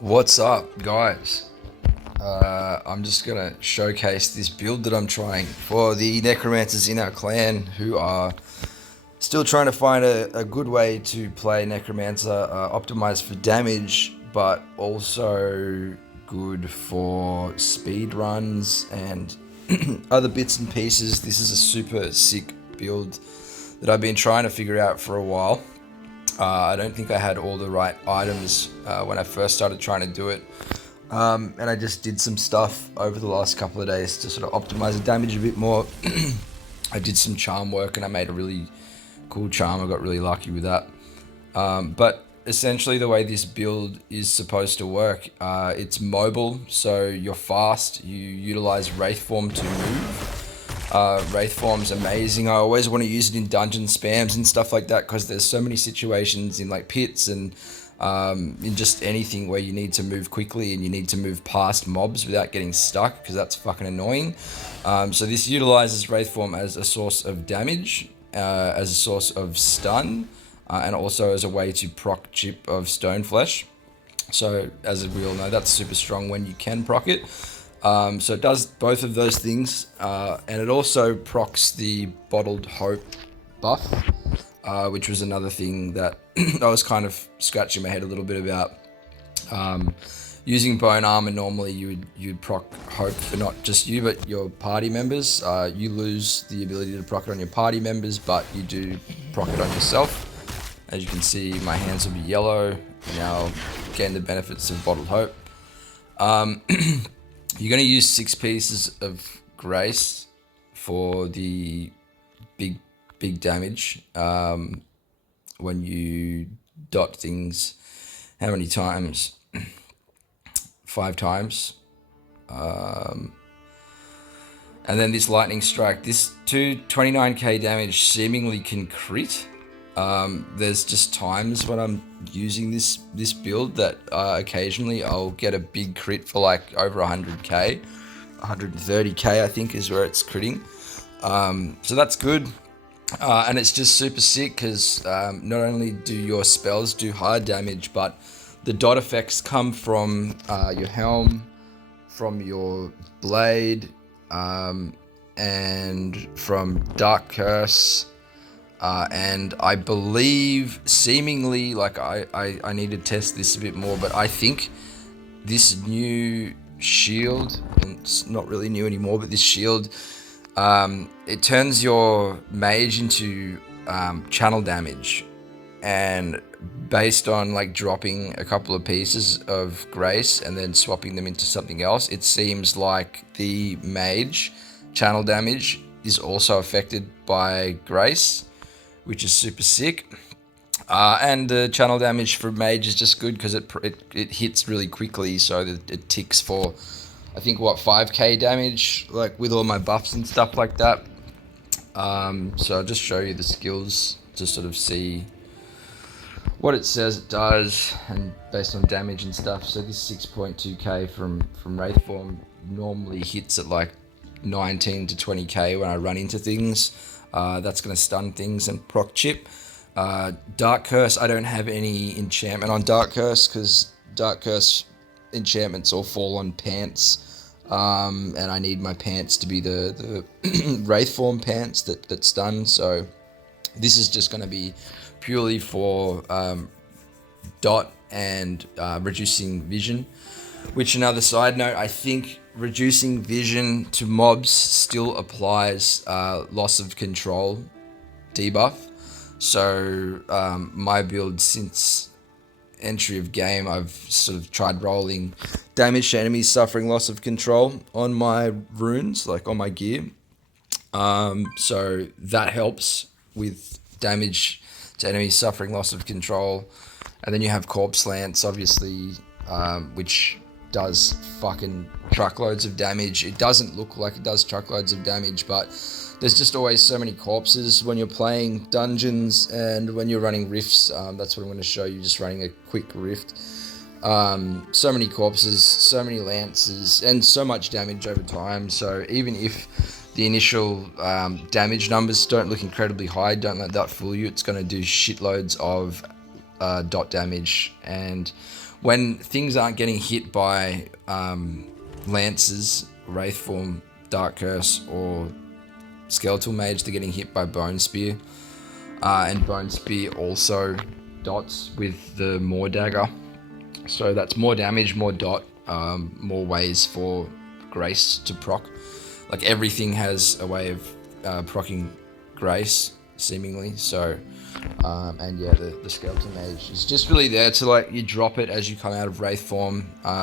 What's up, guys? I'm just gonna showcase this build that I'm trying for the necromancers in our clan who are still trying to find a good way to play necromancer, optimized for damage, but also good for speed runs and other bits and pieces. This is a super sick build that I've been trying to figure out for a while. I don't think I had all the right items when I first started trying to do it. And I just did some stuff over the last couple of days to sort of optimize the damage a bit more. I did some charm work and I made a really cool charm. I got really lucky with that. But essentially the way this build is supposed to work, it's mobile, so you're fast. You utilize Wraith Form to move. Wraith Form's amazing. I always want to use it in dungeon spams and stuff like that because there's so many situations in like pits and in just anything where you need to move quickly and you need to move past mobs without getting stuck because that's fucking annoying. So this utilizes Wraith Form as a source of damage, as a source of stun, and also as a way to proc chip of Stone Flesh. So as we all know, that's super strong when you can proc it. So it does both of those things, and it also procs the Bottled Hope buff, which was another thing that I was kind of scratching my head a little bit about. Using Bone Armor, normally you'd proc Hope for not just you, but your party members. You lose the ability to proc it on your party members, but you do proc it on yourself. As you can see, my hands will be yellow. Now gain the benefits of Bottled Hope. You're going to use 6 pieces of Grace for the big damage when you dot things. How many times? 5 times. And then this Lightning Strike. This 29k damage seemingly can crit. There's just times when I'm using this build that occasionally I'll get a big crit for like over 100k, 130k I think is where it's critting. So that's good, and it's just super sick because not only do your spells do hard damage, but the dot effects come from your helm, from your blade, and from Dark Curse. And I believe, seemingly, like I need to test this a bit more, but I think this new shield, and it's not really new anymore, but this shield, it turns your mage into channel damage, and based on like dropping a couple of pieces of Grace and then swapping them into something else, it seems like the mage channel damage is also affected by Grace, which is super sick. And the channel damage for mage is just good because it hits really quickly, so that it ticks for, I think, what, 5k damage, like with all my buffs and stuff like that. So I'll just show you the skills to sort of see what it says it does, and based on damage and stuff. So this 6.2k from Wraith Form normally hits at like 19 to 20k when I run into things. That's going to stun things and proc chip. Dark Curse, I don't have any enchantment on Dark Curse because Dark Curse enchantments all fall on pants, and I need my pants to be the Wraith Form pants that stun. So this is just going to be purely for dot and reducing vision. Which, another side note, I think reducing vision to mobs still applies loss of control debuff. So my build since entry of game, I've sort of tried rolling damage to enemies suffering loss of control on my runes, like on my gear. So that helps with damage to enemies suffering loss of control. And then you have Corpse Lance, obviously, which does fucking truckloads of damage. It doesn't look like it does truckloads of damage, but there's just always so many corpses when you're playing dungeons and when you're running rifts. That's what I'm going to show you, just running a quick rift. So many corpses, so many lances, and so much damage over time. So even if the initial damage numbers don't look incredibly high, don't let that fool you. It's going to do shitloads of dot damage, and when things aren't getting hit by Lancers, Wraith Form, Dark Curse, or Skeletal Mage, they're getting hit by Bone Spear. And Bone Spear also dots with the Maw Dagger. So that's more damage, more dot, more ways for Grace to proc. Like everything has a way of proccing Grace, seemingly. So, and yeah, the Skeletal Mage is just really there to like, you drop it as you come out of Wraith Form,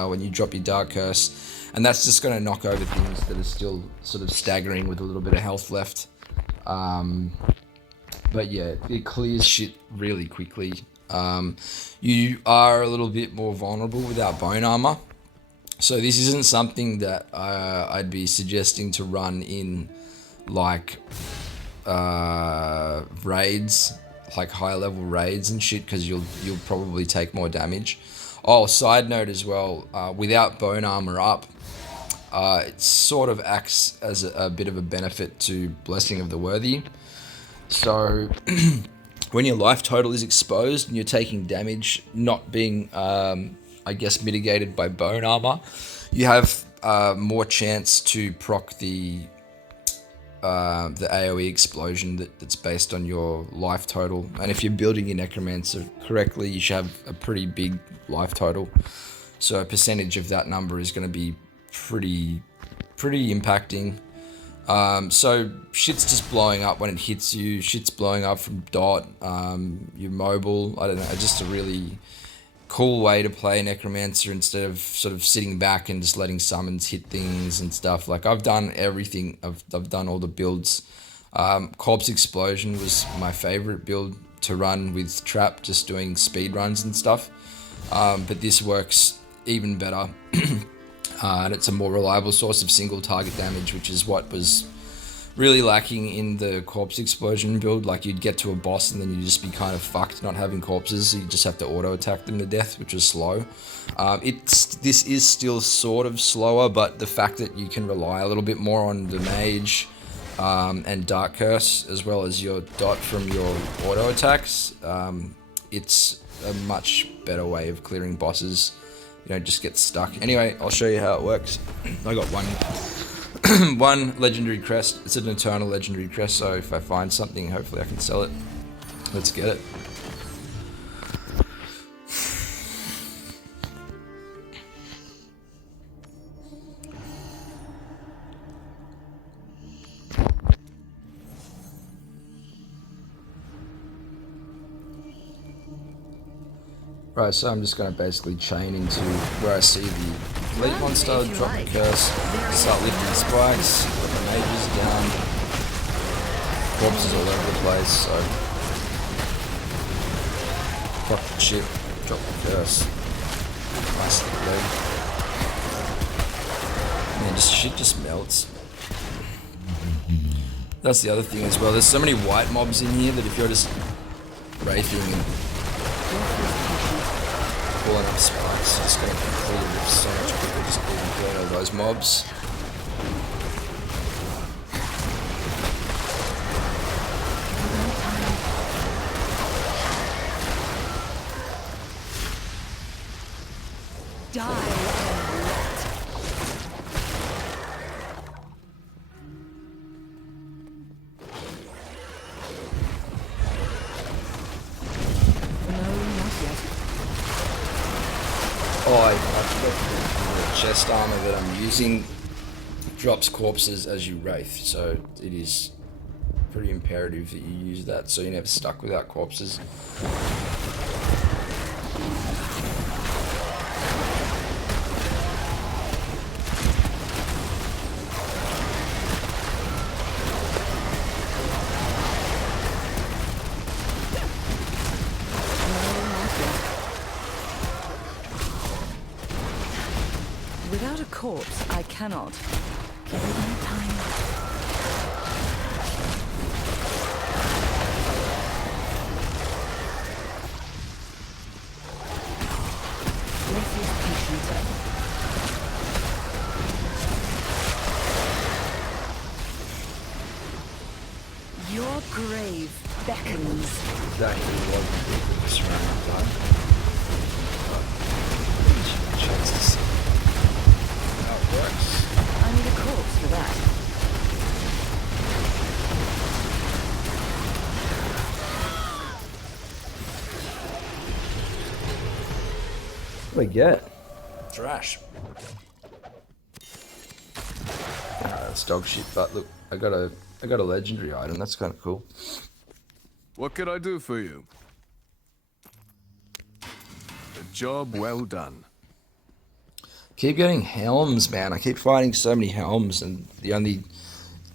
when you drop your Dark Curse. And that's just going to knock over things that are still sort of staggering with a little bit of health left. But yeah, it clears shit really quickly. You are a little bit more vulnerable without bone armor. So this isn't something that I'd be suggesting to run in like raids, like high level raids and shit, because you'll probably take more damage. Oh, side note as well, without bone armor up, it sort of acts as a bit of a benefit to Blessing of the Worthy. So when your life total is exposed and you're taking damage not being, I guess, mitigated by bone armor, you have more chance to proc the AoE explosion that's based on your life total. And if you're building your Necromancer correctly, you should have a pretty big life total. So a percentage of that number is going to be pretty impacting. So shit's just blowing up when it hits you. Shit's blowing up from dot. You're mobile. I don't know. Just a really cool way to play Necromancer instead of sort of sitting back and just letting summons hit things and stuff. Like I've done everything. I've done all the builds. Corpse Explosion was my favorite build to run with Trap, just doing speed runs and stuff. But this works even better. And it's a more reliable source of single target damage, which is what was really lacking in the Corpse Explosion build. Like you'd get to a boss and then you'd just be kind of fucked not having corpses. So you just have to auto attack them to death, which was slow. This is still sort of slower, but the fact that you can rely a little bit more on the Mage and Dark Curse, as well as your dot from your auto attacks, it's a much better way of clearing bosses. You don't just get stuck. Anyway, I'll show you how it works. I got one legendary crest. It's an eternal legendary crest, so if I find something, hopefully I can sell it. Let's get it. Right, so I'm just going to basically chain into where I see the elite monster, drop the curse, start lifting the spikes, put the mages down, corpses all over the place, so drop the chip, drop the curse, nice little leg, and then shit just melts. That's the other thing as well, there's so many white mobs in here that if you're just wraithing and pulling up spikes, it's going to completely rip so much quicker just being clear of those mobs. Oh, I forgot the chest armor that I'm using drops corpses as you wraith, so it is pretty imperative that you use that so you're never stuck without corpses. Without a corpse, I cannot. Give it more time. This is patient. Your grave beckons. Exactly what we did with this round time. Chance to see how it works. I need a corpse for that. What do I get? Trash. That's dog shit, but look, I got a legendary item, that's kinda cool. What could I do for you? A job well done. Keep getting helms, man. I keep finding so many helms, and the only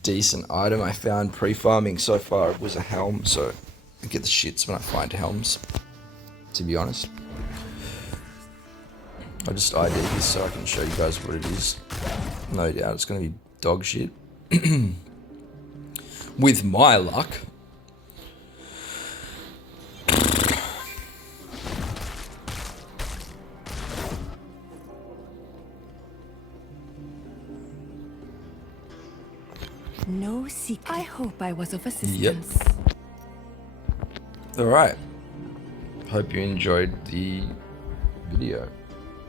decent item I found pre-farming so far was a helm, so I get the shits when I find helms, to be honest. I just ID'd this so I can show you guys what it is. No doubt it's going to be dog shit. With my luck. No secret. I hope I was of assistance. Yep. Alright. Hope you enjoyed the video.